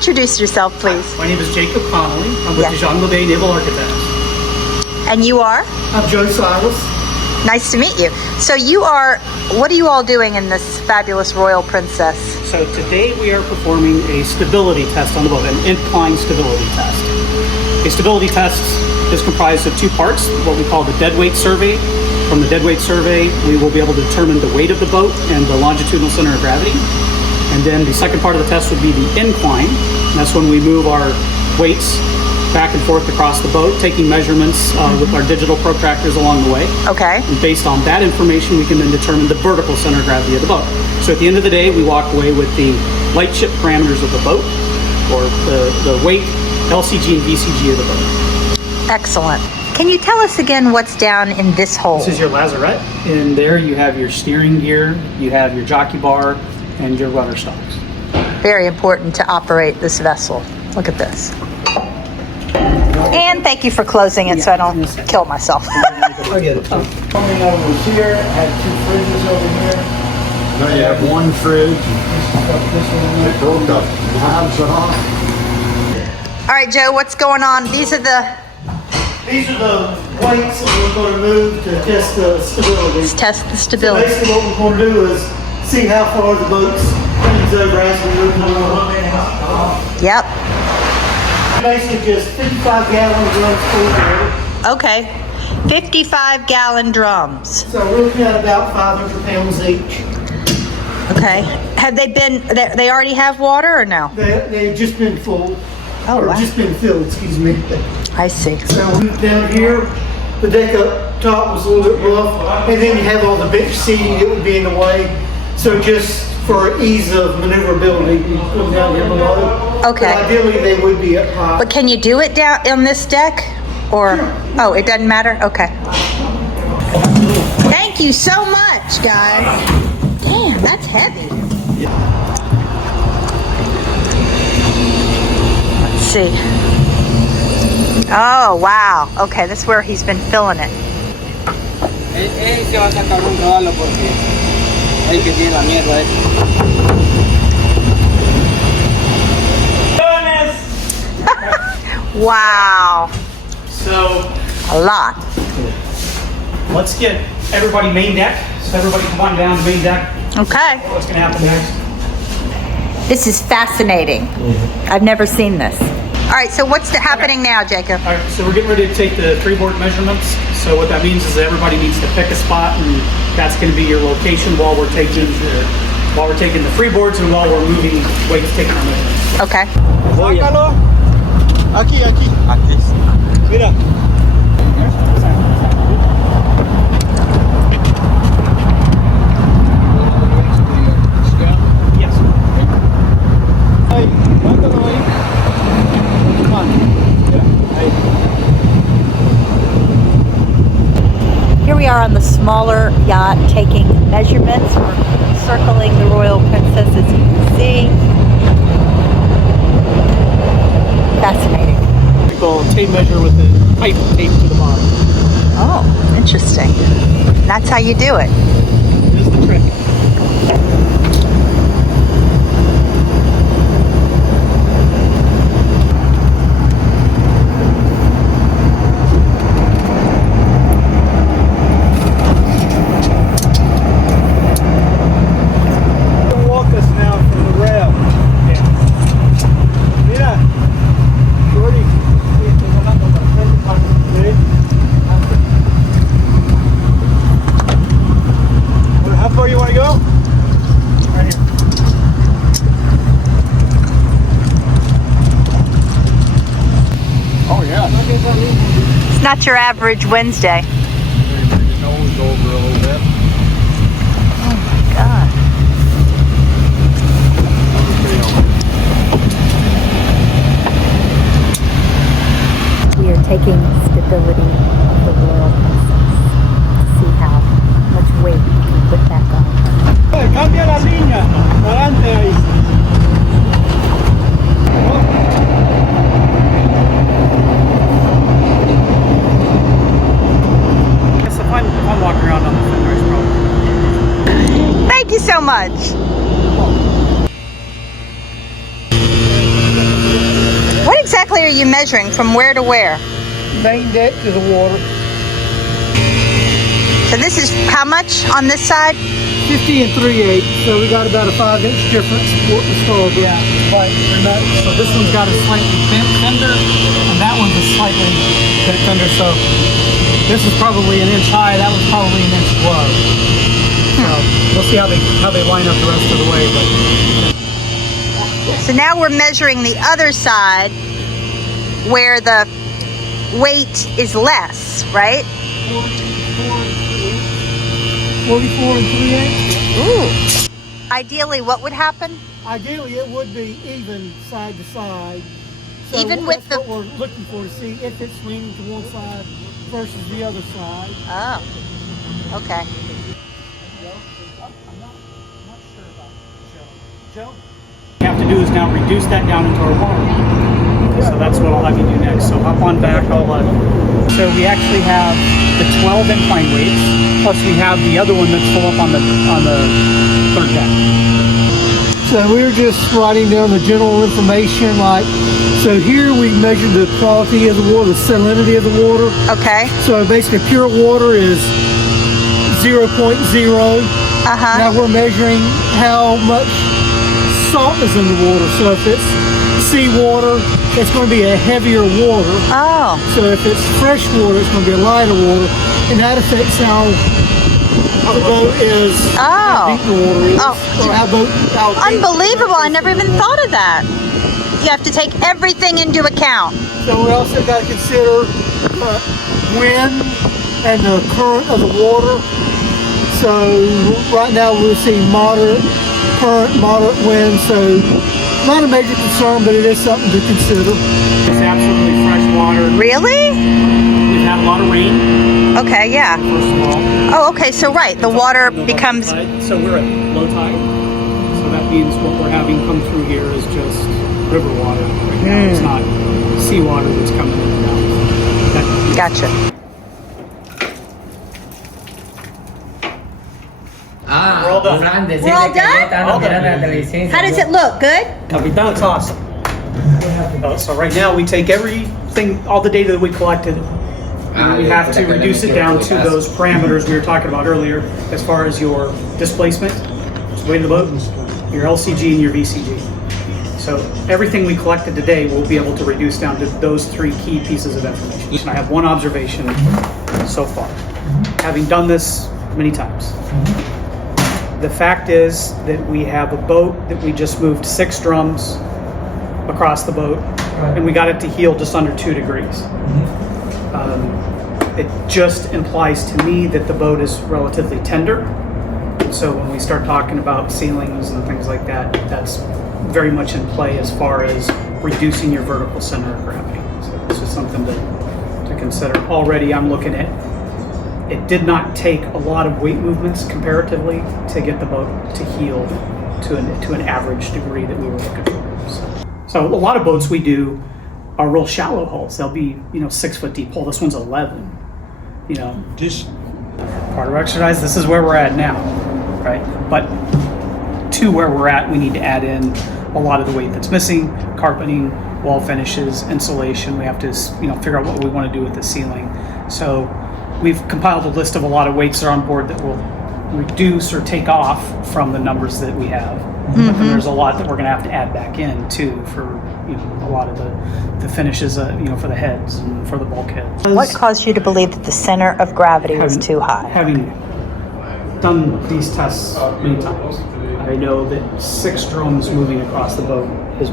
introduce yourself, please? My name is Jacob Connolly. I'm with the Jean Levé Naval Architects. And you are? I'm Joe Silas. Nice to meet you. So what are you all doing in this fabulous Royal Princess? So today we are performing a stability test on the boat, an incline stability test. A stability test is comprised of two parts, what we call the dead weight survey. From the dead weight survey, we will be able to determine the weight of the boat and the longitudinal center of gravity. And then the second part of the test would be the incline. And that's when we move our weights back and forth across the boat, taking measurements with our digital protractors along the way. Okay. And based on that information, we can then determine the vertical center of gravity of the boat. So at the end of the day, we walk away with the light ship parameters of the boat, or the weight, LCG and VCG of the boat. Excellent. Can you tell us again what's down in this hole? This is your lazarette. In there you have your steering gear, you have your jockey bar, and your rudder stocks. Very important to operate this vessel. Look at this. And thank you for closing it so I don't kill myself. I get it. Coming over here, I had two fridges over here. Now you have one fridge. This Broke up. Knobs off. All right, Joe, what's going on? These are the These are the weights that we're going to move to test the stability. let's test the So stability. basically what we're going to do is see how far the boat's comes over as we move along. Yep. Basically just 55 gallons runs full. Okay. 55-gallon drums. So we're looking at about 500 pounds each. Okay. Have they already have water or no? They've just been full. Oh, or wow. just been filled, excuse me. I see. So down here, the deck up top was a little bit rough, and then you have all the bench seating that would be in the way. So just for ease of maneuverability, you put them down here below. Okay. But ideally, they would be up high. But can you do it down on this deck? Or, oh, it doesn't matter? Okay. Thank you so much, guys. Damn, that's heavy. Let's see. Oh, wow. Okay, this is where he's been filling it. Se va a sacar un regalo porque el que tiene la mierda Wow. So A lot. let's get everybody main deck. So everybody come on down to main deck. Okay. What's going to happen next? This is fascinating. I've never seen this. All right, so what's happening now, Jacob? All right, so we're getting ready to take the freeboard measurements. So what that means is that everybody needs to pick a spot, and that's going to be your location while we're taking the freeboards and while we're moving weights, taking our measurements. Okay. Sácalo. Aquí. Mira. Yes. Ahí, mándalo ahí. Come on. Yeah, ahí. Here we are on the smaller yacht taking measurements. We're circling the Royal Princess, as you can see. Fascinating. Typical tape measure with the pipe taped to the bottom. Oh, interesting. That's how you do it. This is the trick. Walk us now from the rail. Mira. Shorty. How far you want to go? Right here. Oh yeah. It's not your average Wednesday. Bring your nose over a little bit. Oh my God. We are taking stability of the Royal Princess to see how much weight we can put back on her. Cambia la línea. Adelante ahí. Yes, if I'm walking around on the fender, it's probably. Thank you so much. exactly are you measuring? From where to where? Main deck to the water. So this is how much on this side? 50 and 3/8, so we got about a 5-inch difference for the starboard. Yeah, but so this one's got a slightly bent fender, and that one's a slightly bent fender. So this is probably an inch high. That one's probably an inch low. So we'll see how they line up the rest of the way. But So now we're measuring the other side where the weight is less, right? 44 and 3/8. Ooh. Ideally, what would happen? Ideally, it would be even side to side. So Even with that's the- what we're looking for, to see if it's leaning to one side versus the other side. Oh, okay. Joe, what we have to do is now reduce that down into our water. So that's what I'll have you do next. So hop on back. So we actually have the 12 incline weights, plus we have the other one that's full up on the third deck. So we're just writing down the general information, like, so here we measured the quality of the water, the salinity of the water. Okay. So basically pure water is 0.0. Uh-huh. Now we're measuring how much salt is in the water. So if it's seawater, it's going to be a heavier water. Oh, So if it's fresh water, it's going to be a lighter water. And that affects how the boat is, how deep the water is. Oh. Or how deep. unbelievable. I never even thought of that. You have to take everything into account. So we also got to consider wind and the current of the water. So right now we're seeing moderate current, moderate wind. So not a major concern, but it is something to consider. It's absolutely fresh water. Really? We've had a lot of rain, Okay, yeah. first of all. Oh, okay, so right, the water becomes... So we're at low tide. So that means what we're having come through here is just river water right now. It's not seawater that's coming in and out. That- Gotcha. We're all done. We're all done? How does it look? Good? Capitán, it's awesome. So right now we take everything, all the data that we collected, and we have to reduce it down to those parameters we were talking about earlier, as far as your displacement, the weight of the boat, your LCG and your VCG. So everything we collected today we'll be able to reduce down to those three key pieces of information. And I have one observation so far, having done this many times. The fact is that we have a boat that we just moved 6 drums across the boat, and we got it to heel just under 2 degrees. It just implies to me that the boat is relatively tender. So when we start talking about ceilings and things like that, that's very much in play as far as reducing your vertical center of gravity. So this is something to consider. Already I'm looking at, it did not take a lot of weight movements comparatively to get the boat to heel to an average degree that we were looking for. So a lot of boats we do are real shallow hulls. They'll be 6 foot deep hull. This one's 11. Just Part of our exercise. This is where we're at now, right? But to where we're at, we need to add in a lot of the weight that's missing: carpeting, wall finishes, insulation. We have to figure out what we want to do with the ceiling. So we've compiled a list of a lot of weights that are on board that will reduce or take off from the numbers that we have. But then there's a lot that we're going to have to add back in too for a lot of the finishes, for the heads and for the bulkheads. What caused you to believe that the center of gravity was too high? Having done these tests many times, I know that 6 drums moving across the boat is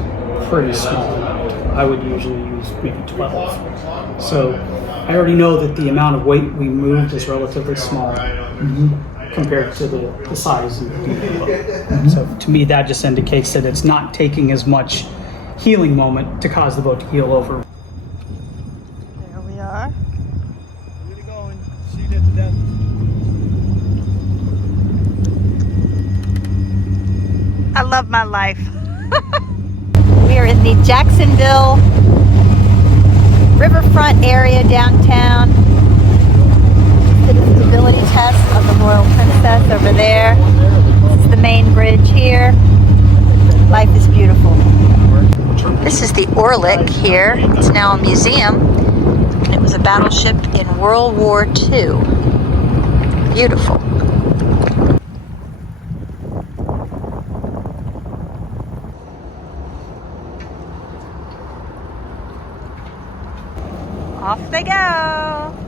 pretty small amount. I would usually use maybe 12. So I already know that the amount of weight we moved is relatively small compared to the size of the boat. So to me, that just indicates that it's not taking as much healing moment to cause the boat to heel over. There we are. where to go and see that depth. I love my life. We are in the Jacksonville riverfront area downtown. The stability test of the Royal Princess over there. This is the main bridge here. Life is beautiful. This is the Orlik here. It's now a museum, and it was a battleship in World War II. Beautiful. Off they go.